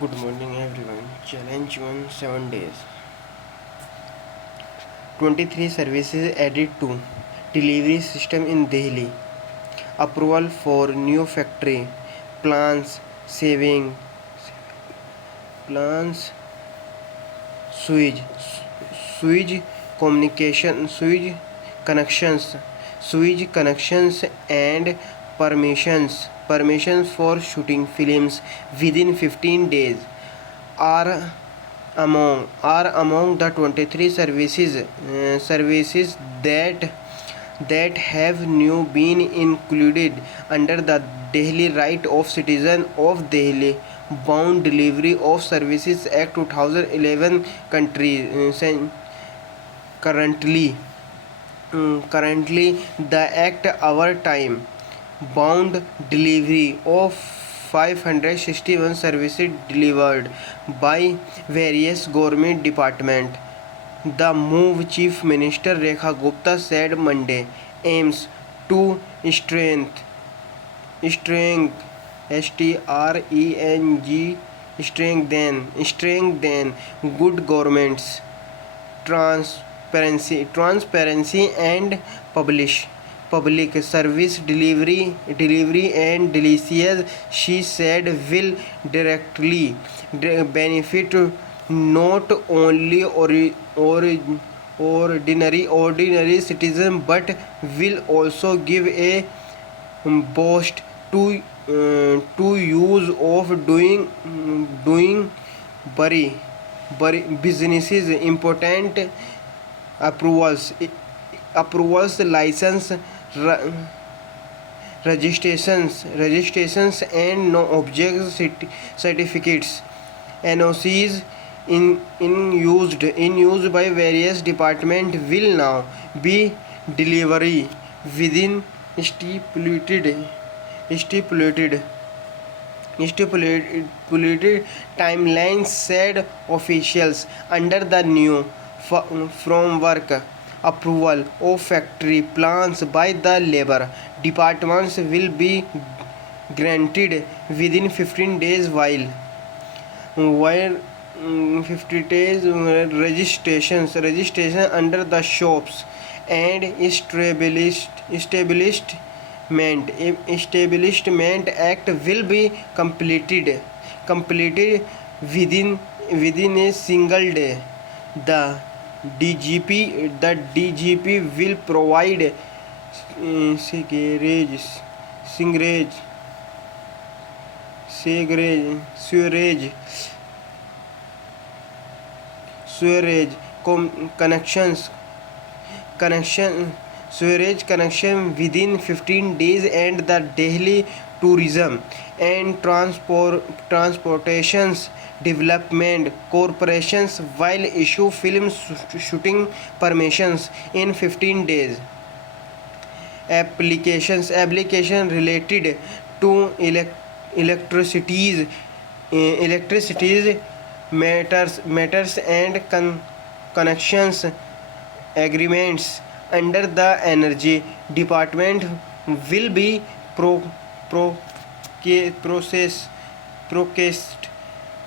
Good morning everyone. Challenge 1 7 days. 23 services added to delivery system in Delhi. Approval for new factory. Plans saving plans sewage sewage communication sewage connections and permissions for shooting films within 15 days are among the 23 services that have new been included under the Delhi Right of Citizen of Delhi Bound Delivery of Services Act 2011 currently currently the act our time bound delivery of 561 services delivered by various government departments. The move, Chief Minister Rekha Gupta said Monday, aims to strengthen strengthen good governance, transparency and public service delivery and delicious, she said, will directly benefit not only ordinary citizen but will also give a boost to use of doing bury businesses. Important approvals license registrations and no object certificates, NOCs in use by various departments will now be delivery within stipulated timelines, said officials. Under the new framework, approval of factory plans by the labor departments will be granted within 15 days, while 50 days registration under the shops and establishment act will be completed within a single day. The DGP will provide sewerage connections sewerage connection within 15 days, and the Delhi Tourism and Transportations Development Corporations will issue film shooting permissions in 15 days. Application related to electricities matters and connections agreements under the Energy Department will be processed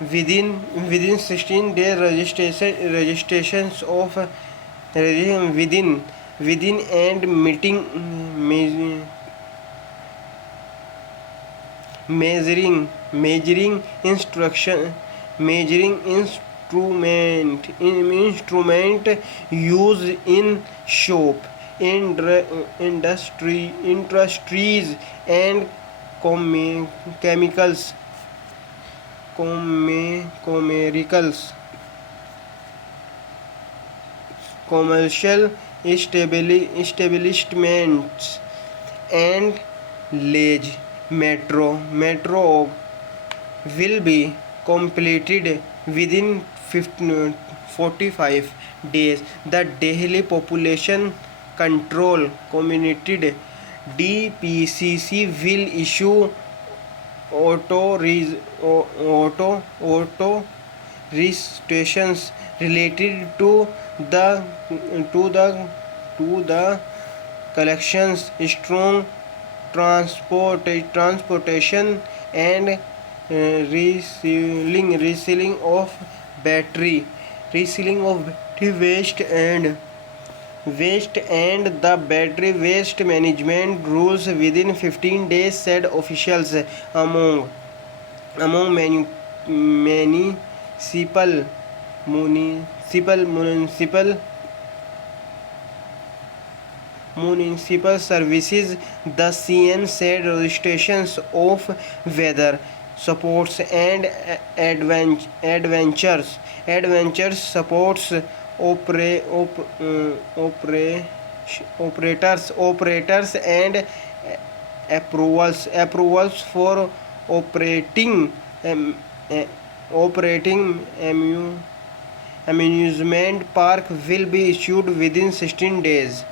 within 16 days. Registrations of within and measuring instrument used in shop industries and chemicals commercial establishments and Lege Metro will be completed within 45 days. The Delhi Population Control Committee DPCC will issue authorizations related to the collections, strong transportation and reselling of battery waste and the battery waste management rules within 15 days, said officials. Among municipal municipal services, the CM said registrations of weather sports and adventures supports operators and approvals for operating um, uh, operating amusement park will be issued within 16 days.